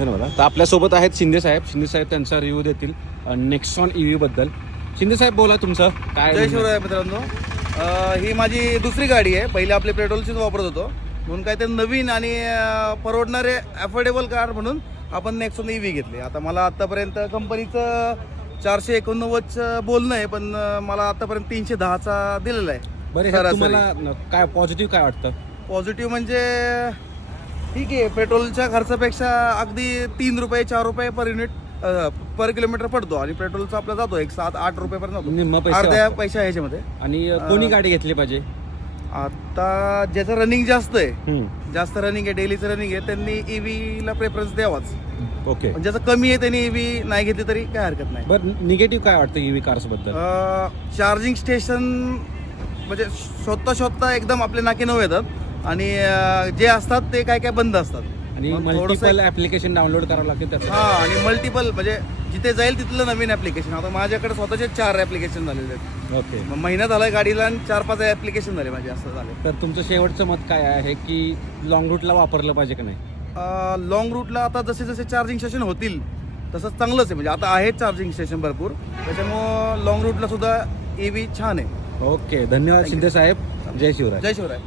धन्यवाद. तर आपल्यासोबत आहेत शिंदे साहेब त्यांचा रिव्ह्यू देतील नेक्सॉन EV बद्दल. शिंदे साहेब बोला तुमचं काय. जय शिवराय मित्रांनो. ही माझी दुसरी गाडी आहे. पहिले आपले पेट्रोलचीच वापरत होतो, म्हणून काय ते नवीन आणि परवडणारे अफोर्डेबल कार म्हणून आपण नेक्सॉन EV घेतले. आता मला आतापर्यंत कंपनीचं 489चं बोलणं आहे, पण मला आतापर्यंत 310चा दिलेला आहे. बरं, तुम्हाला काय पॉझिटिव्ह काय वाटतं? पॉझिटिव्ह म्हणजे ठीक आहे, पेट्रोलच्या खर्चापेक्षा अगदी 3 रुपये 4 रुपये पर युनिट पर किलोमीटर पडतो आणि पेट्रोलचा आपला जातो एक 7-8 रुपयेपर्यंत निम्मा जातो, पैसा अर्ध्या वाचतो. पैसा ह्याच्यामध्ये. आणि कोणी गाडी घेतली पाहिजे? आता ज्याचं रनिंग जास्त आहे, हम्म. जास्त रनिंग आहे, डेलीचं रनिंग आहे, त्यांनी EV ला प्रेफरन्स द्यावाच. ओके. पण ज्याचं कमी आहे त्यांनी EV नाही घेतली तरी काय हरकत नाही. बरं, निगेटिव्ह काय वाटतं EV कार्स बद्दल? चार्जिंग स्टेशन म्हणजे शोधता एकदम आपले नाके नऊ येतात आणि जे असतात ते काय बंद असतात आणि मग थोडंसं मल्टिपल ऍप्लिकेशन डाउनलोड करावं लागते त्याचं. हा, आणि मल्टिपल म्हणजे जिथे जाईल तिथलं नवीन ऍप्लिकेशन. आता माझ्याकडे स्वतःचे 4 ऍप्लिकेशन झालेले आहेत. ओके. मग महिना झालाय गाडीला आणि 4-5 ऍप्लिकेशन झाले माझे, असं झाले. तर तुमचं शेवटचं मत काय आहे की लॉंग रूटला वापरलं पाहिजे की नाही? लॉंग रूटला आता जसे जसे चार्जिंग स्टेशन होतील तसं चांगलंच आहे. म्हणजे आता आहेत चार्जिंग स्टेशन भरपूर, त्याच्यामुळं लॉंग रूटला सुद्धा EV छान आहे. ओके, धन्यवाद शिंदे साहेब. जय शिवराय. जय शिवराय.